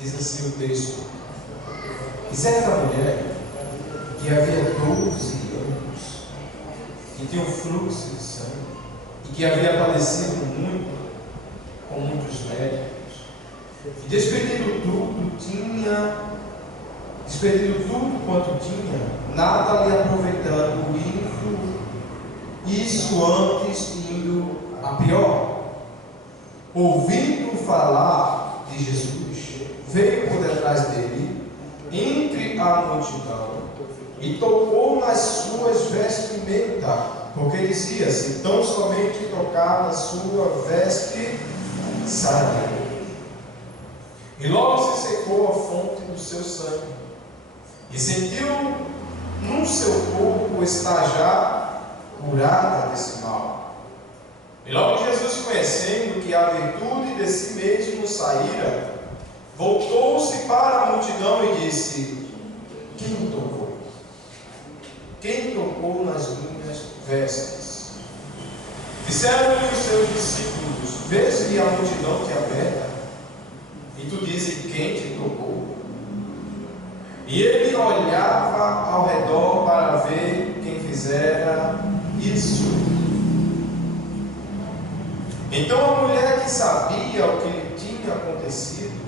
Diz assim o texto: e certa mulher que havia 12 anos, que tinha um fluxo de sangue e que havia padecido muito com muitos médicos, e despedido tudo quanto tinha, nada lhe aproveitando, isso antes indo a pior. Ouvindo falar de Jesus, veio por detrás dele, entre a multidão, e tocou nas suas vestimentas, porque dizia: se tão somente tocar na sua veste, sararei. E logo se secou a fonte do seu sangue, e sentiu no seu corpo estar já curada desse mal. E logo Jesus, conhecendo que a virtude de si mesmo saíra, voltou-se para a multidão e disse: quem me tocou? Quem tocou nas minhas vestes? Disseram-lhe os seus discípulos: vês que a multidão te aperta, e tu dizes: quem te tocou? E ele olhava ao redor para ver quem fizera isso. Então a mulher, que sabia o que lhe tinha acontecido,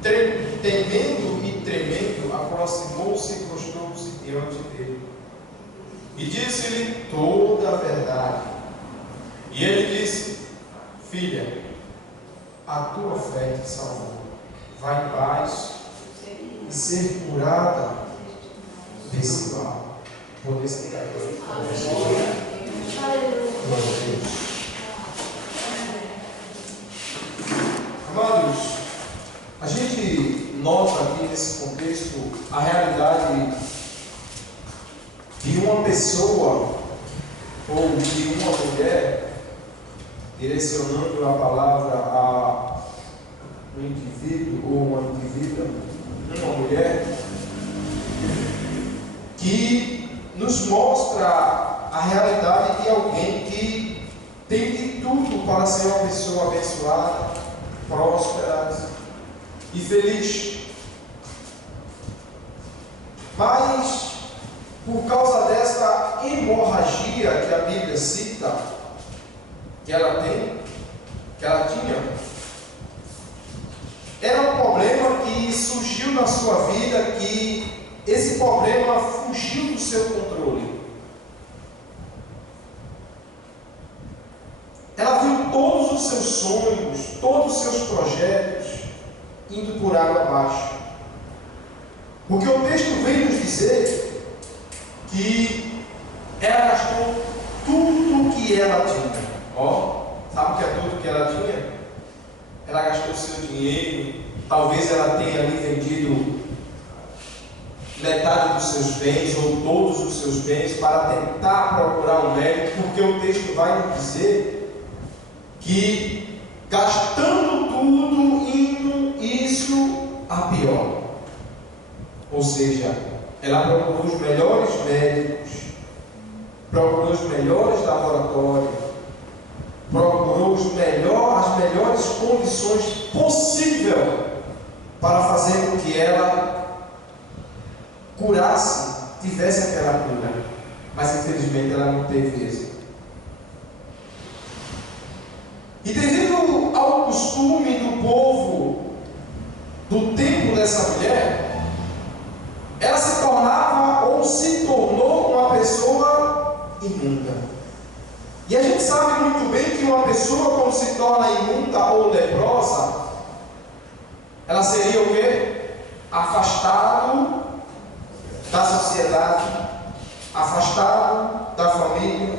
temendo e tremendo, aproximou-se e prostrou-se diante dele, e disse-lhe toda a verdade. E ele disse: filha, a tua fé te salvou. Vai em paz e ser curada desse mal. Poder explicar agora. Glória a Deus. Amados, a gente nota aqui nesse contexto a realidade de uma pessoa ou de uma mulher, direcionando a palavra a um indivíduo ou uma indivídua, uma mulher, que nos mostra a realidade de alguém que tem de tudo para ser uma pessoa abençoada, próspera e feliz. Mas, por causa dessa hemorragia que a Bíblia cita, que ela tinha, era um problema que surgiu na sua vida, que esse problema fugiu do seu controle. Ela viu todos os seus sonhos, todos os seus projetos indo por água abaixo. Porque o texto vem nos dizer que ela gastou tudo que ela tinha. Sabe o que é tudo que ela tinha? Ela gastou o seu dinheiro. Talvez ela tenha ali vendido metade dos seus bens ou todos os seus bens para tentar procurar um médico, porque o texto vai nos dizer que gastando tudo, indo isso a pior. Ou seja, ela procurou os melhores médicos, procurou os melhores laboratórios, procurou as melhores condições possíveis para fazer com que ela curasse, tivesse aquela cura. Mas infelizmente ela não teve êxito. E devido ao costume do povo do tempo dessa mulher, ela se tornava ou se tornou uma pessoa imunda. E a gente sabe muito bem que uma pessoa, quando se torna imunda ou leprosa, ela seria o quê? Afastado da sociedade, afastado da família,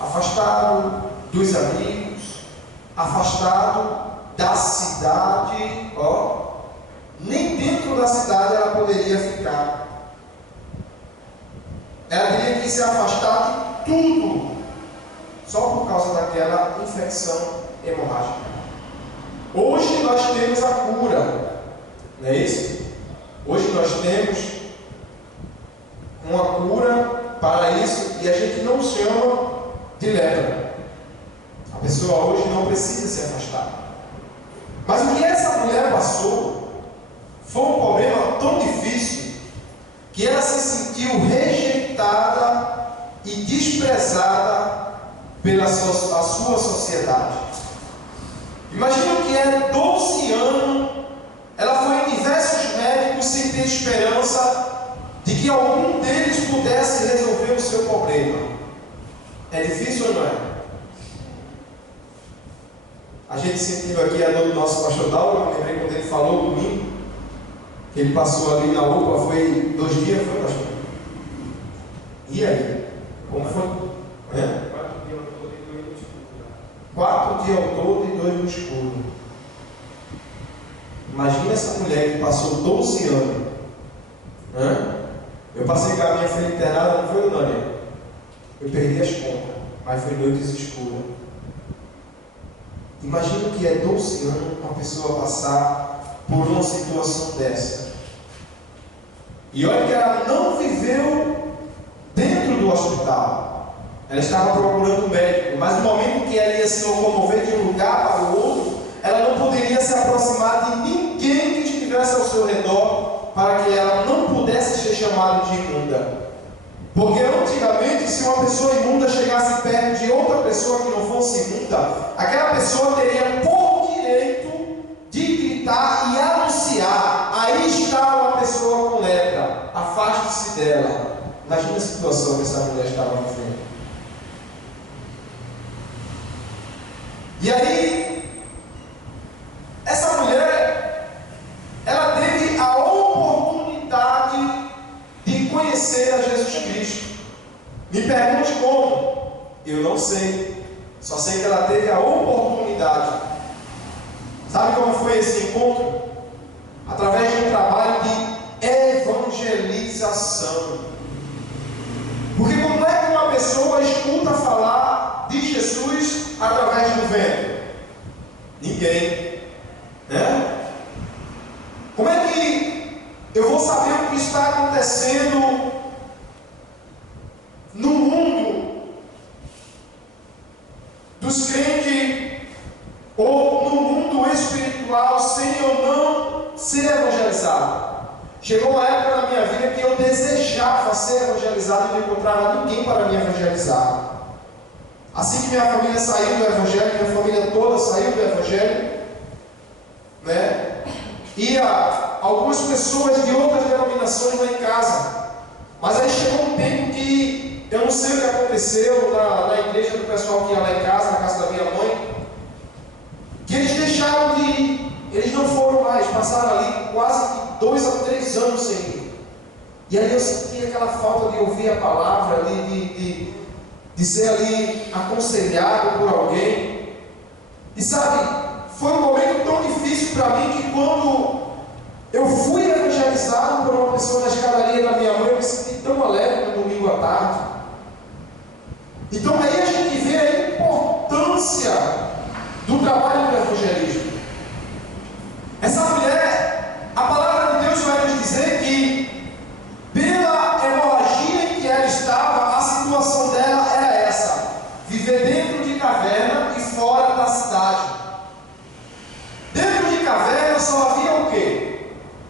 afastado dos amigos, afastado da cidade, nem dentro da cidade ela poderia ficar. Ela teria que se afastar de tudo, só por causa daquela infecção hemorrágica. Hoje nós temos a cura, não é isso? Hoje nós temos uma cura para isso e a gente não chama de lepra. A pessoa hoje não precisa se afastar. Mas o que essa mulher passou ela se sentiu rejeitada e desprezada pela a sua sociedade. Imagina que é 12 anos, ela foi em diversos médicos sem ter esperança de que algum deles pudesse resolver o seu problema. É difícil ou não é? A gente sentiu aqui a dor do nosso pastor Dauro, eu lembrei quando ele falou domingo, que ele passou ali na UPA, foi 2 dias, foi, pastor? E aí? Como foi? 4 dias ao todo e 2 no escuro. Imagina essa mulher que passou 12 anos. Eu passei com a minha filha internada, não foi, Daniel? Eu perdi as contas, mas foi noites escuras. Imagina que é 12 anos uma pessoa passar por uma situação dessa. E olha que ela não viveu dentro do hospital. Ela estava procurando um médico, mas no momento que ela ia se locomover de um lugar para o outro, ela não poderia se aproximar de ninguém que estivesse ao seu redor, para que ela não pudesse ser chamada de imunda. Porque antigamente, se uma pessoa imunda chegasse perto de outra pessoa que não fosse imunda, aquela pessoa teria por direito de gritar e anunciar: aí está uma pessoa com lepra, afaste-se dela. Imagina a situação que essa mulher estava vivendo. E aí, essa mulher, ela teve a oportunidade de conhecer a Jesus Cristo. Me pergunte como? Eu não sei. Só sei que ela teve a oportunidade. Sabe como foi esse encontro? Através de um trabalho de evangelização. Porque como é que uma pessoa escuta falar de Jesus através do vento? Ninguém. Né? Como é que eu vou saber o que está acontecendo no mundo dos crentes ou no mundo espiritual sem eu não ser evangelizado? Chegou uma época na minha vida que eu desejava ser evangelizado e não encontrava ninguém para me evangelizar. Assim que minha família saiu do Evangelho, minha família toda saiu do Evangelho, né? Ia algumas pessoas de outras denominações lá em casa. Mas aí chegou um tempo que eu não sei o que aconteceu na igreja do pessoal que ia lá em casa, na casa da minha mãe, que eles deixaram de ir. Eles não foram mais, passaram ali quase 2 a 3 anos sem ir. E aí eu senti aquela falta de ouvir a palavra, de ser ali aconselhado por alguém. E sabe, foi um momento tão difícil para mim que quando eu fui evangelizado por uma pessoa na escadaria da minha mãe, eu me senti tão alegre no domingo à tarde. Então aí a gente vê a importância do trabalho do evangelismo. Essa mulher, a palavra de Deus vai nos dizer que pela hemorragia em que ela estava, a situação dela era essa: viver dentro de caverna e fora da cidade. Dentro de caverna só havia o quê?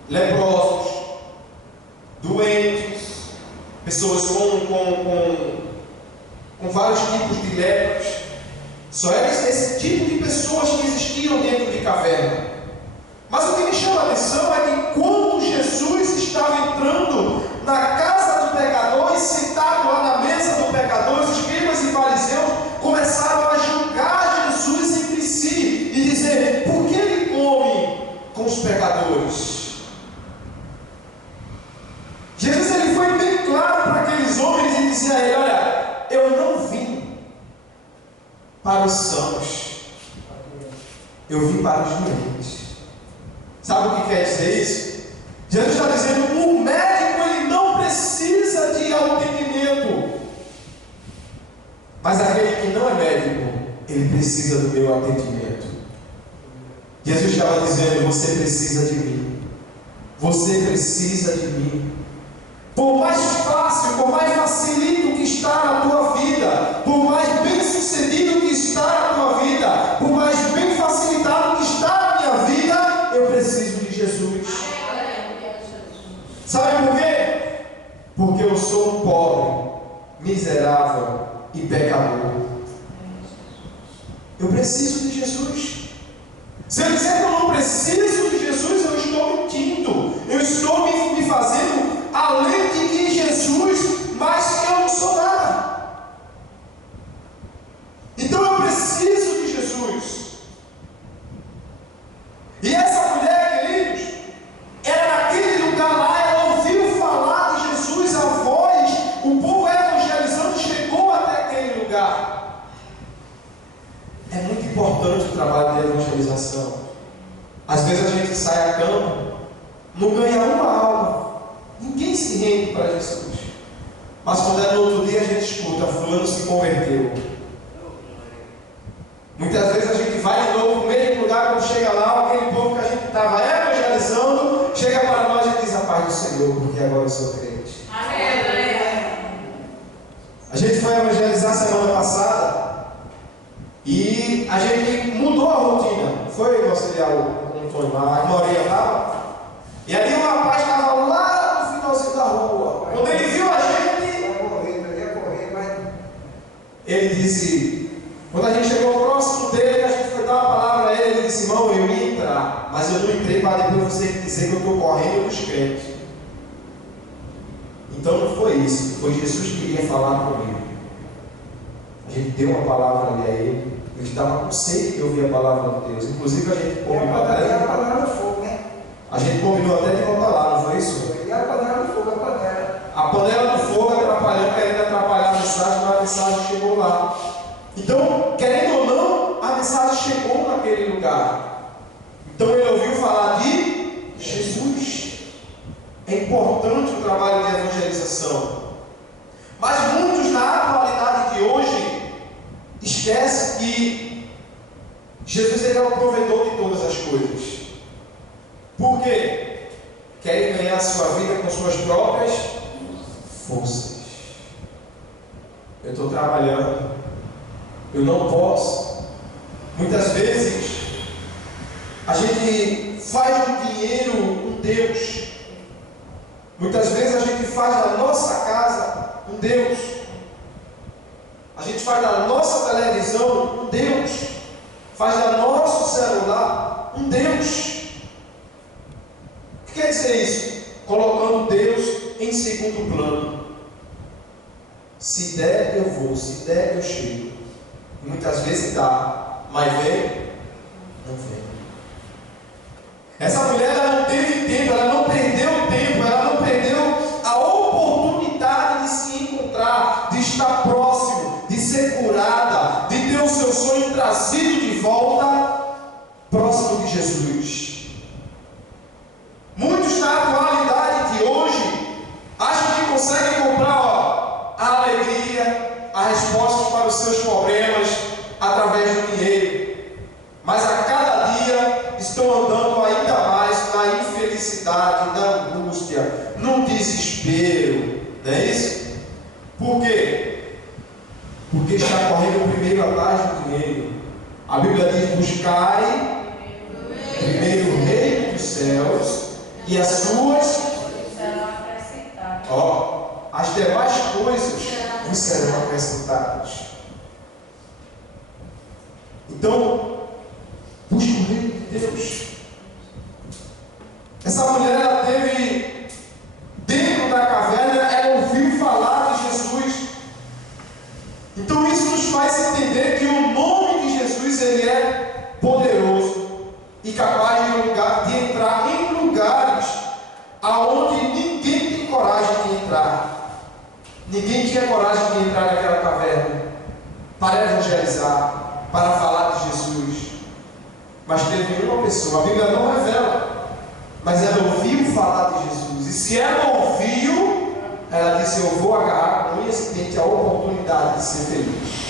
Leprosos, doentes, pessoas com vários tipos de lepras. Só era esse tipo de pessoas que existiam dentro de caverna. Mas o que me chama a atenção é que quando Jesus estava entrando na casa do pecador e sentado lá na mesa do pecador, os escribas e fariseus começaram a julgar Jesus entre si e dizer: por que ele come com os pecadores? Jesus ele foi bem claro para aqueles homens e disse a ele: olha, eu não vim para os sãos, eu vim para os doentes. Sabe o que quer dizer isso? Jesus está dizendo: o médico ele não precisa de atendimento, mas aquele que não é médico, ele precisa do meu atendimento. Jesus estava dizendo: você precisa de mim, você precisa de mim. Por mais fácil, por mais facilito que está na tua vida, por mais bem sucedido que está na tua vida, por mais bem facilitado que está na minha vida, eu preciso de Jesus. Sabe por quê? porque eu sou um pobre, miserável e pecador. Eu preciso de Jesus. Se eu disser que eu não preciso de Jesus, eu estou mentindo. Eu estou me fazendo além de que Jesus, mas eu não sou nada. Então eu preciso de Jesus. E essa mulher, queridos, era naquele lugar lá, ela ouviu falar de Jesus, a voz, o povo evangelizando chegou até aquele lugar. É muito importante o trabalho de evangelização. Às vezes a gente sai a campo, não ganha uma alma, ninguém se rende para Jesus. Mas quando é no outro dia a gente escuta, fulano se converteu. Muitas vezes a gente vai de novo no mesmo lugar, quando chega lá, aquele povo que a gente estava evangelizando, chega para nós e diz: a paz do Senhor, porque agora eu sou crente. Amém. A gente foi evangelizar semana passada e a gente mudou a rotina. Foi auxiliar o Antônio lá, a Maria estava. E ali o rapaz estava lá no finalzinho da rua. Quando ele viu a gente, ele disse... Quando a gente chegou próximo dele, a gente foi dar uma palavra a ele, ele disse: irmão, eu ia entrar, mas eu não entrei para depois você dizer que eu estou correndo dos crentes. Então não foi isso, foi Jesus que queria falar comigo. A gente deu uma palavra ali a ele, ele estava com sede de ouvir a palavra de Deus. Inclusive a gente combinou até de voltar fogo, né? A gente combinou até de voltar lá, não foi isso? E a panela do fogo, a panela. A panela do fogo atrapalhando, querendo atrapalhar a mensagem, mas a mensagem chegou lá. Então, querendo ou não, a mensagem chegou naquele lugar. Então ele ouviu falar de Jesus. É importante o trabalho de evangelização. Mas muitos na atualidade de hoje esquecem que Jesus ele é o provedor de todas as coisas. Por quê? Querem ganhar a sua vida com suas próprias forças. Eu estou trabalhando. Eu não posso. Muitas vezes a gente faz do dinheiro um Deus. Muitas vezes a gente faz da nossa casa um Deus. A gente faz da nossa televisão um Deus. Faz do nosso celular um Deus. O que quer dizer isso? Colocando Deus em segundo plano. Se der eu vou, se der eu chego. Muitas vezes dá, mas vem, não vem. Essa mulher ela não teve tempo, ela não perdeu tempo, ela não perdeu a oportunidade de se encontrar, de estar próximo, de ser curada, de ter o seu sonho trazido de volta próximo de Jesus. Muitos na atualidade de hoje acham que conseguem comprar a alegria, a resposta para os seus problemas através do dinheiro, mas a cada dia estão andando ainda mais na infelicidade, na angústia, no desespero, não é isso? Por quê? Porque está correndo primeiro atrás do dinheiro. A Bíblia diz: buscai primeiro o reino dos céus e as suas, as demais coisas vos serão acrescentadas. Então, busca o reino de Deus. Essa mulher, ela teve dentro da caverna, ela ouviu falar de Jesus. Então isso nos faz entender que o nome de Jesus ele é poderoso e capaz de entrar em lugares aonde ninguém tem coragem de entrar. Ninguém tinha coragem de entrar naquela caverna para evangelizar, para falar de Jesus. Mas teve uma pessoa, a Bíblia não revela, mas ela ouviu falar de Jesus. E se ela ouviu, ela disse: eu vou agarrar com unhas e dentes a oportunidade de ser feliz.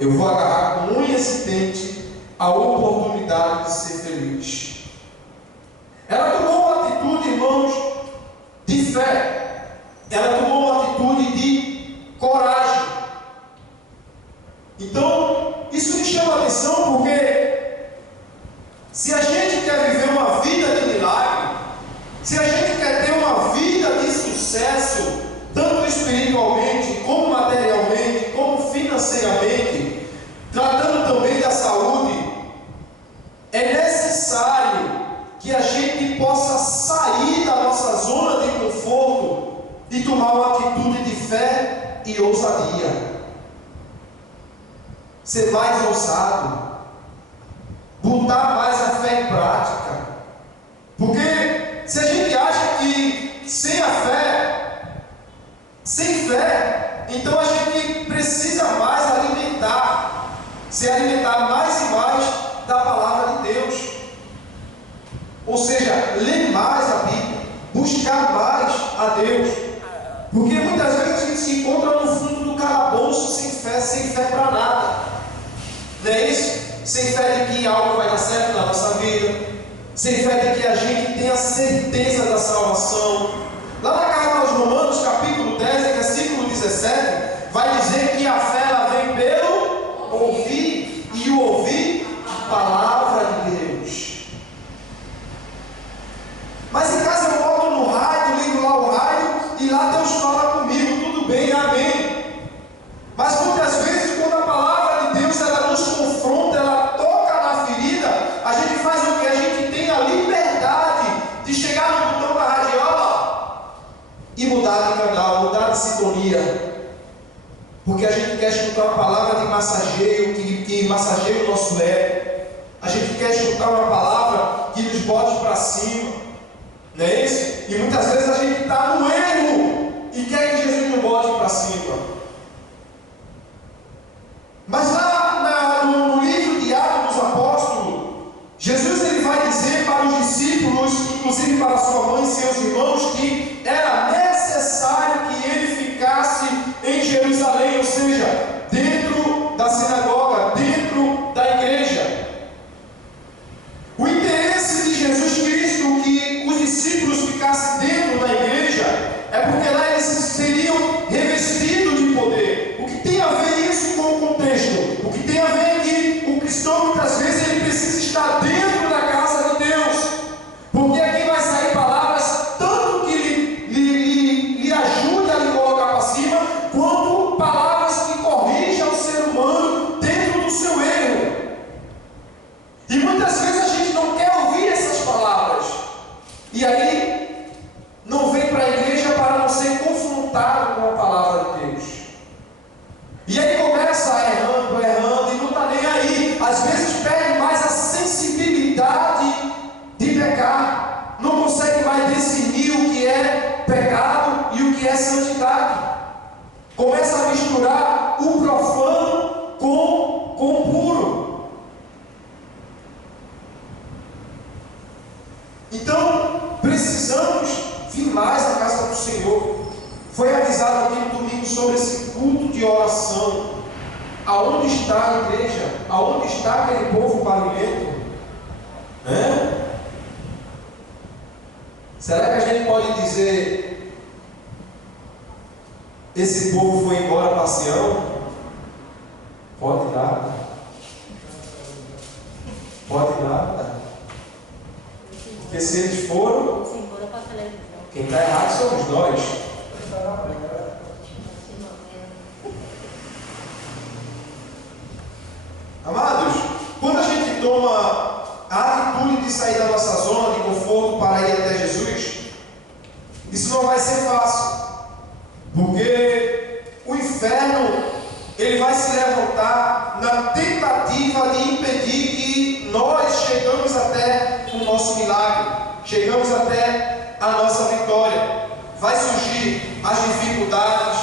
Eu vou agarrar com unhas e dentes a oportunidade de ser feliz. Ela tomou uma atitude, irmãos, de fé. Ela tomou uma atitude de coragem. Então, isso me chama a atenção porque se a gente quer viver uma vida de milagre, se a gente quer ter uma vida de sucesso, tanto espiritualmente, como materialmente, como financeiramente, tratando também da saúde, é necessário que a gente possa sair da nossa zona de conforto e tomar uma atitude de fé e ousadia. Ser mais ousado, botar mais a fé em prática. Porque se a gente acha que sem a fé, sem fé, então a gente precisa mais alimentar, se alimentar mais e mais da palavra de Deus. Ou seja, ler mais a Bíblia, buscar mais a Deus. Porque muitas vezes a gente se encontra no fundo do calabouço sem fé para nada. Não é isso? Sem fé de que algo vai dar certo na nossa vida, sem fé de que a gente tenha certeza da salvação. Lá na carta aos Romanos, capítulo 10, versículo 17, vai dizer que a fé ela vem pelo ouvir, e o ouvir a palavra de Deus. Mas em casa eu boto no rádio, ligo lá o rádio, e lá Deus fala comigo, tudo bem, amém. Mas muitas vezes, quando a palavra de Deus ela nos confronta, ela toca na ferida, a gente faz o que? A gente tem a liberdade de chegar no botão da radiola e mudar de canal, mudar de sintonia. Porque a gente quer escutar uma palavra de massageio, que massageia o nosso ego. A gente quer escutar uma palavra que nos bote para cima. Não é isso? E muitas vezes a gente está no erro e quer que Jesus nos bote para cima. Mas lá no livro de Atos dos Apóstolos, Jesus ele vai dizer para os discípulos, inclusive para sua mãe e seus irmãos, que era necessário que ele ficasse em Jerusalém, ou seja, dentro da sinagoga, dentro da igreja. O interesse de Jesus Cristo que os discípulos ficassem dentro da igreja é porque lá eles seriam revestidos de poder. O que tem a ver isso com o contexto? O que tem a ver é que o cristão muitas vezes ele precisa estar dentro da casa de Deus, porque aqui vai sair palavras tanto que lhe ajude a lhe colocar para cima, quanto palavras que corrijam o ser humano dentro do seu erro. E muitas vezes a gente não quer ouvir essas palavras, e aí não vem para a igreja para não ser confrontado com a palavra de Deus. E aí começa errando, e não está nem aí. Às vezes perde mais a sensibilidade de pecar, não consegue mais discernir o que é pecado e o que é santidade. Começa a misturar o profano com o puro. Então precisamos vir mais à casa do Senhor. Foi avisado aqui no domingo sobre esse culto de oração. Aonde está a igreja? Aonde está aquele povo barulhento? Será que a gente pode dizer: esse povo foi embora para Sião? Pode dar. Pode dar. Porque se eles foram, quem está errado somos nós. Amados, quando a gente toma a atitude de sair da nossa zona de conforto para ir até Jesus, isso não vai ser fácil, porque o inferno ele vai se levantar na tentativa de impedir que nós chegamos até o nosso milagre, chegamos até a nossa vitória. Vai surgir as dificuldades,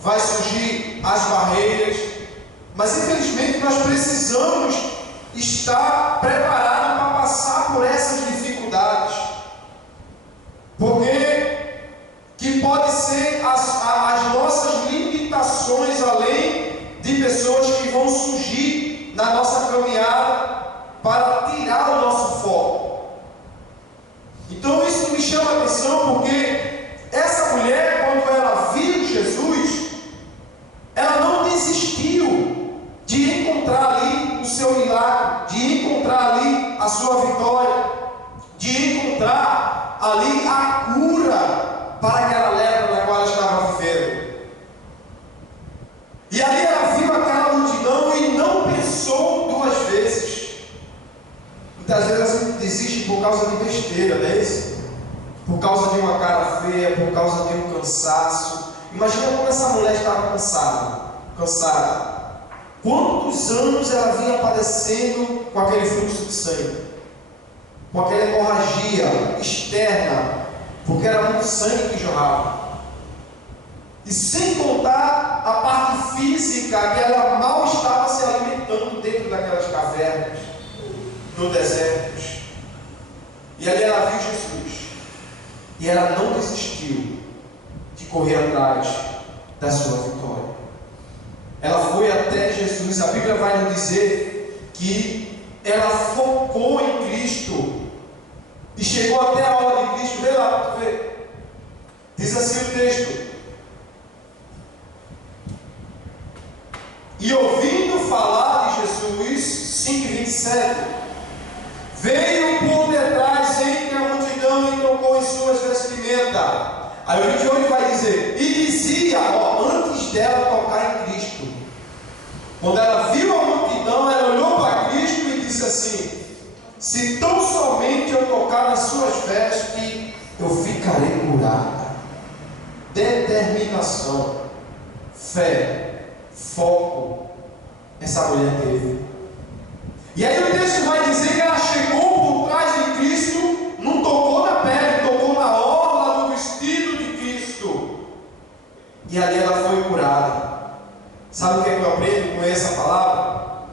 vai surgir as barreiras, mas infelizmente nós precisamos estar preparados para passar por essas dificuldades, porque que pode ser as nossas limitações, além de pessoas que vão surgir na nossa caminhada para tirar o nosso foco. Então isso me chama a atenção, porque essa mulher, quando ela viu Jesus, ela não desistiu de encontrar ali o seu milagre, de encontrar ali a sua vitória, de encontrar ali a cura para aquela lepra vezes desiste por causa de besteira, não é isso? Por causa de uma cara feia, por causa de um cansaço. Imagina como essa mulher estava cansada. Quantos anos ela vinha padecendo com aquele fluxo de sangue, com aquela hemorragia externa, porque era muito sangue que jorrava. E sem contar a parte física, que ela mal estava se alimentando dentro daquelas cavernas, no deserto. E ali ela viu Jesus. E ela não desistiu de correr atrás da sua vitória. Ela foi até Jesus. A Bíblia vai nos dizer que ela focou em Cristo e chegou até a hora de Cristo. Vê lá para tu ver. Diz assim o texto: e ouvindo falar de Jesus, 5:27, veio por detrás entre a multidão e tocou em suas vestimentas. Aí o 28 vai dizer, e dizia, antes dela tocar em Cristo, quando ela viu a multidão, ela olhou para Cristo e disse assim: se tão somente eu tocar nas suas vestes, eu ficarei curada. Determinação, fé, foco, essa mulher teve. E aí o texto vai dizer que ela chegou por trás de Cristo, não tocou na pele, tocou na orla do vestido de Cristo, e ali ela foi curada. Sabe o que eu aprendo com essa palavra?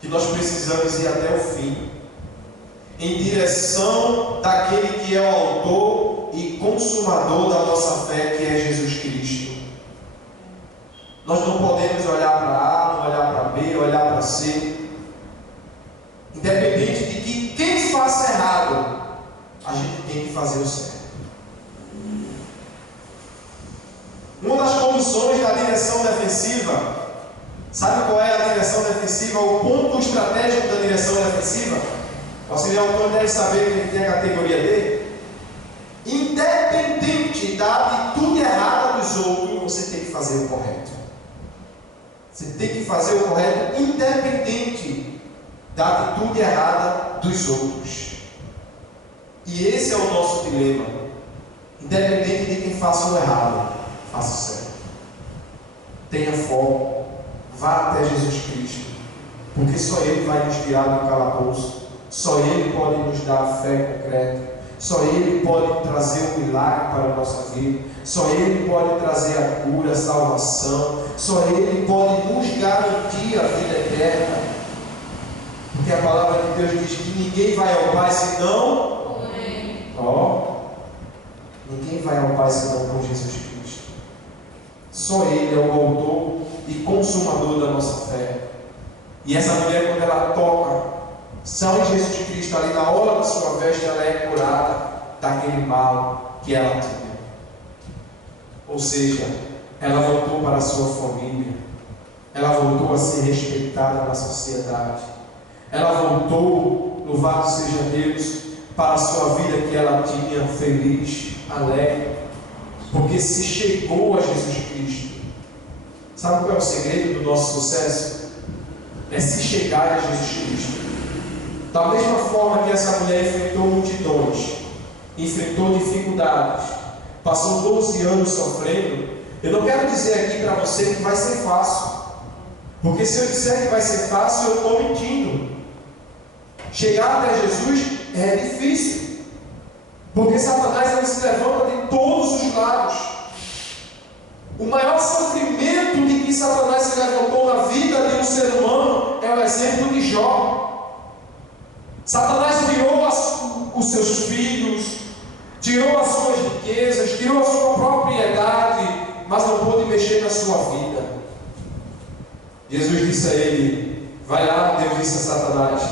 Que nós precisamos ir até o fim, em direção daquele que é o autor e consumador da nossa fé, que é Jesus Cristo. Nós não podemos olhar para A, não olhar para B, olhar para C. Independente de que quem faça errado, a gente tem que fazer o certo. Uma das conduções da direção defensiva, sabe qual é a direção defensiva? O ponto estratégico da direção defensiva? O auxiliar autor deve saber que ele tem a categoria D. Independente da atitude errada dos outros, você tem que fazer o correto. Você tem que fazer o correto independente da atitude errada dos outros. E esse é o nosso dilema. Independente de quem faça o errado, faça o certo. Tenha foco. Vá até Jesus Cristo. Porque só Ele vai nos tirar do calabouço. Só Ele pode nos dar a fé concreta. Só Ele pode trazer um milagre para a nossa vida. Só Ele pode trazer a cura, a salvação. Só Ele pode nos garantir a vida eterna. Porque a palavra de Deus diz que ninguém vai ao Pai senão... Ninguém vai ao Pai senão com Jesus Cristo. Só Ele é o autor e consumador da nossa fé. E essa mulher, quando ela toca só em Jesus Cristo, ali na hora da sua veste, ela é curada daquele mal que ela tinha. Ou seja, ela voltou para a sua família. Ela voltou a ser respeitada na sociedade. Ela voltou, louvado seja Deus, para a sua vida que ela tinha feliz, alegre, porque se chegou a Jesus Cristo. Sabe qual é o segredo do nosso sucesso? É se chegar a Jesus Cristo. Da mesma forma que essa mulher enfrentou multidões, enfrentou dificuldades, passou 12 anos sofrendo, eu não quero dizer aqui para você que vai ser fácil, porque se eu disser que vai ser fácil, eu estou mentindo. Chegar até Jesus é difícil, porque Satanás ele se levanta de todos os lados. O maior sofrimento de que Satanás se levantou na vida de um ser humano é o exemplo de Jó. Satanás tirou os seus filhos, tirou as suas riquezas, tirou a sua propriedade, mas não pôde mexer na sua vida. Jesus disse a ele: vai lá, Deus disse a Satanás,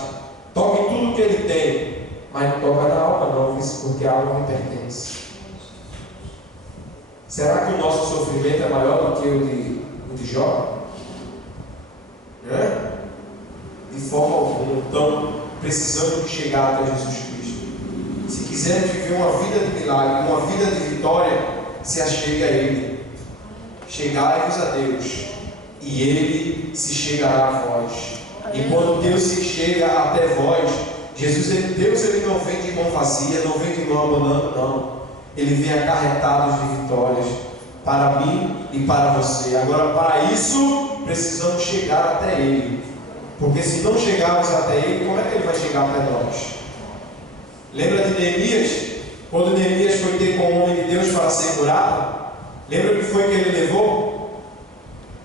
toque tudo que ele tem, mas não toca na alma não, porque a alma me pertence. Será que o nosso sofrimento é maior do que o de Jó? De forma alguma. Então, precisamos de chegar até Jesus Cristo. Se quisermos viver uma vida de milagre, uma vida de vitória, se achegue a Ele. Chegai-vos a Deus, e Ele se chegará a vós. E quando Deus se chega até vós, Deus ele não vem de mão vazia, não vem de mão abandonando, não. Ele vem acarretado de vitórias para mim e para você. Agora, para isso, precisamos chegar até Ele. Porque se não chegarmos até Ele, como é que Ele vai chegar até nós? Lembra de Neemias? Quando Neemias foi ter com o homem de Deus para ser curado? Lembra o que foi que ele levou?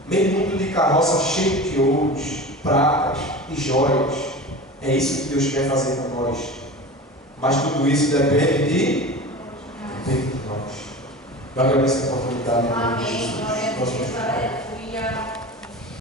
Meio mundo de carroça cheio de ouros, pratas e joias. É isso que Deus quer fazer com nós. Mas tudo isso depende de nós. Eu agradeço a oportunidade. Amém. Glória a Deus. Aleluia.